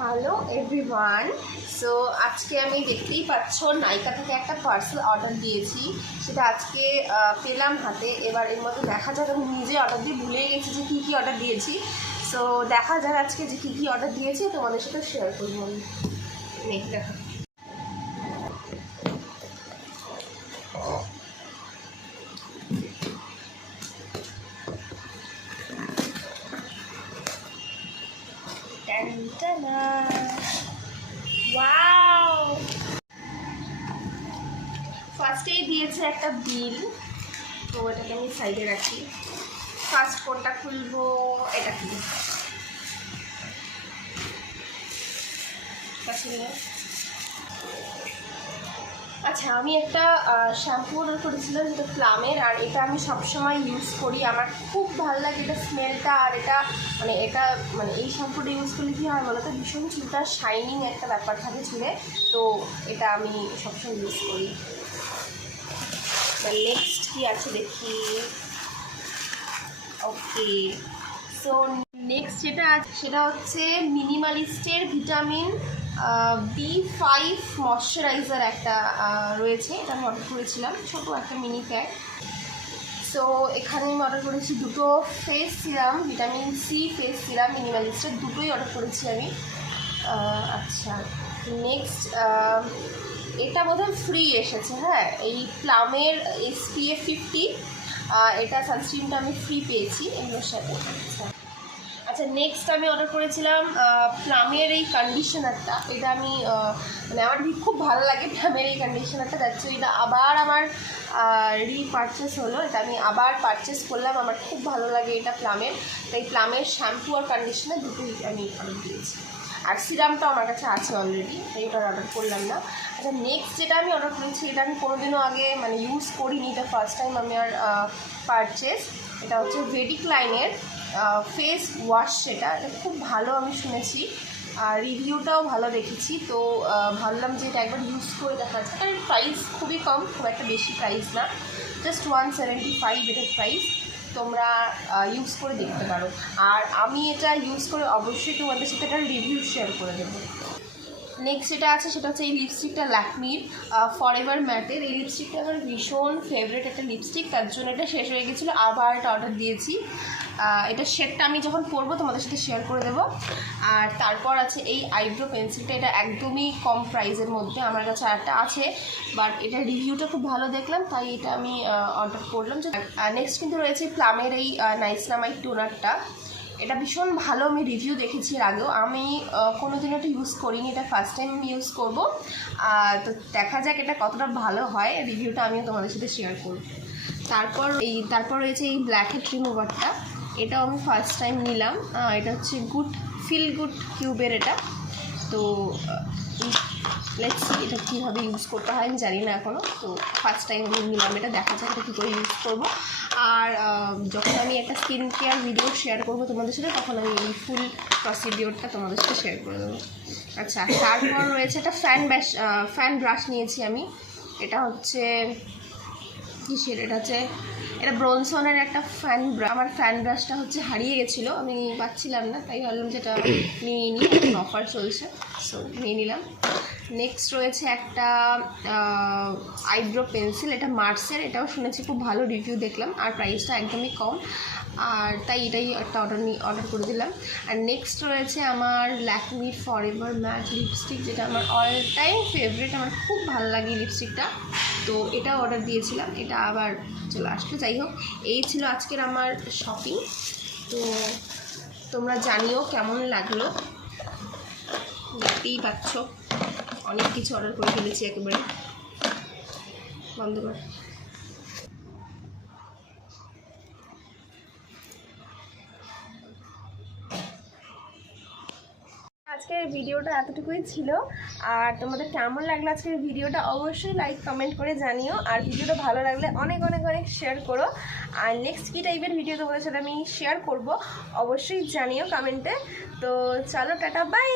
Hello everyone. So আজকে আমি দেখতেই পাচ্ছ নাইকা থেকে একটা পার্সেল অর্ডার দিয়েছি, সেটা আজকে পেলাম হাতে। এবার এর মধ্যে দেখা যাক, আমি নিজে অর্ডার দিয়ে ভুলে গেছি যে কী কী অর্ডার দিয়েছি। সো দেখা যাক আজকে যে কী কী অর্ডার দিয়েছি তোমাদের সাথে শেয়ার করবো আমি। দেখা ফার্স্টেই দিয়েছে একটা বিল, তো এটাকে আমি সাইডে রাখি। ফার্স্ট কোনটা খুলবো, এটা কি আচ্ছা, আমি একটা শ্যাম্পু অর্ডার করেছিলাম যেটা প্লামের, আর এটা আমি সবসময় ইউজ করি, আমার খুব ভালো লাগে এটা স্মেলটা। আর এটা এই শ্যাম্পুটা ইউজ করলে কী হয় বলো তো, ভীষণ চুলটা শাইনিং একটা ব্যাপার থাকে চুলে, তো এটা আমি সবসময় ইউজ করি। নেক্সট কি আছে দেখি। ওকে, সো নেক্সট যেটা আছে সেটা হচ্ছে মিনিমালিস্টের ভিটামিন B5 ময়শ্চারাইজার একটা রয়েছে, এটা আমি অর্ডার করেছিলাম, ছোটো একটা মিনি প্যাক। সো এখানে আমি অর্ডার করেছি দুটো face serum, vitamin C face serum মিনিমালিস্টের, দুটোই অর্ডার করেছি আমি। আচ্ছা, নেক্সট এটা বোধহয় ফ্রি এসেছে। হ্যাঁ, এই প্লামের SPF 50 এটা সানস্ক্রিনটা আমি ফ্রি পেয়েছি এগুলোর সাথে। আচ্ছা, নেক্সট আমি অর্ডার করেছিলাম প্লামের এই কন্ডিশনারটা। এটা আমি আমার খুব ভালো লাগে প্লামের এই কন্ডিশনারটা, যাচ্ছে এটা আবার আমার রিপারচেস হলো। এটা আমি আবার পারচেস করলাম, আমার খুব ভালো লাগে এটা প্লামের। তাই প্লামের শ্যাম্পু আর কন্ডিশনার দুটোই আমি অর্ডার দিয়েছি। আর সিরামটা আমার কাছে আছে অলরেডি, তাই ওটা অর্ডার করলাম না। আচ্ছা, নেক্সট যেটা আমি অর্ডার করেছি এটা আমি কোনোদিনও আগে ইউজ করিনি, এটা ফার্স্ট টাইম আমি আর পারচেস। এটা হচ্ছে ভেডিক লাইনের ফেস ওয়াশ। এটা খুব ভালো আমি শুনেছি, আর রিভিউটাও ভালো দেখেছি, তো ভাবলাম যে এটা একবার ইউজ করে দেখা যাচ্ছে। কারণ প্রাইস খুবই কম, খুব একটা বেশি প্রাইস না, জাস্ট 175 এটার প্রাইস। তোমরা ইউজ করে দেখতে পারো, আর আমি এটা ইউজ করে অবশ্যই তোমাদের সাথে একটা রিভিউ শেয়ার করে দেবো। নেক্সট যেটা আছে সেটা হচ্ছে এই লিপস্টিকটা ল্যাকমির ফরএভার ম্যাটের। এই লিপস্টিকটা আমার ভীষণ ফেভারিট একটা লিপস্টিক, তার জন্য এটা শেষ হয়ে গেছিলো, আবার এটা অর্ডার দিয়েছি। এটা শেডটা আমি যখন পরবো তোমাদের সাথে শেয়ার করে দেবো। আর তারপর আছে এই আইব্রো পেন্সিলটা, এটা একদমই কম প্রাইসের মধ্যে আমার কাছে একটা আছে, বাট এটা রিভিউটা খুব ভালো দেখলাম, তাই এটা আমি অর্ডার করলাম। নেক্সট কিন্তু রয়েছে প্লামের এই নাইসিনামাইড টোনারটা। এটা ভীষণ ভালো, আমি রিভিউ দেখেছি এর আগেও, আমি কোনোদিনও এটা ইউজ করিনি, এটা ফার্স্ট টাইম আমি ইউজ করবো। তো দেখা যাক এটা কতটা ভালো হয়, রিভিউটা আমিও তোমাদের সাথে শেয়ার করব। তারপর রয়েছে এই ব্ল্যাকহেড রিমুভারটা, এটাও আমি ফার্স্ট টাইম নিলাম। এটা হচ্ছে ফিল গুড কিউবের এটা। তো লেটস সি এটা কীভাবে ইউজ করতে হয় আমি জানি না এখনও, তো ফার্স্ট টাইম আমি নিলাম এটা, দেখা যাক এটা কী করে ইউজ করবো। আর যখন আমি একটা স্কিন কেয়ার ভিডিও শেয়ার করবো তোমাদের সাথে, তখন আমি এই ফুল প্রসিডিওরটা তোমাদের সাথে শেয়ার করে দেবো। আচ্ছা, তারপর রয়েছে একটা ফ্যান ব্রাশ নিয়েছি আমি। এটা হচ্ছে কিসের, এটা ব্রনসনের একটা আমার ফ্যান ব্রাশটা হচ্ছে হারিয়ে গেছিলো, আমি পাচ্ছিলাম না, তাই ভাবলাম যেটা নিয়ে নিই, এখন অফার চলছে, সো নিয়ে নিলাম। নেক্সট রয়েছে একটা আইব্রো পেন্সিল, এটা মার্সের, এটাও শুনেছি খুব ভালো রিভিউ দেখলাম, আর প্রাইসটা একদমই কম, আর তাই এটাই একটা অর্ডার করে দিলাম। আর নেক্সট রয়েছে আমার ল্যাকমির ফরএভার ম্যাট লিপস্টিক, যেটা আমার অল টাইম ফেভারিট, আমার খুব ভালো লাগে লিপস্টিকটা, তো এটা অর্ডার দিয়েছিলাম, এটা আবার চলে আসলো। যাই হোক, এই ছিল আজকের আমার শপিং, তো তোমরা জানিও কেমন লাগলো। দেখতেই পাচ্ছ অনেক কিছু অর্ডার করে ফেলেছি, একেবারে বন্ধ কর। আজকের ভিডিওটা এতটুকুই ছিল, আর তোমাদের কেমন লাগলো আজকের ভিডিওটা অবশ্যই লাইক কমেন্ট করে জানিও, আর ভিডিওটা ভালো লাগলে অনেক অনেক অনেক শেয়ার করো। আর নেক্সট কী টাইপের ভিডিও তোমাদের সাথে আমি শেয়ার করব অবশ্যই জানিও কমেন্টে। তো চলো, টাটা, বাই।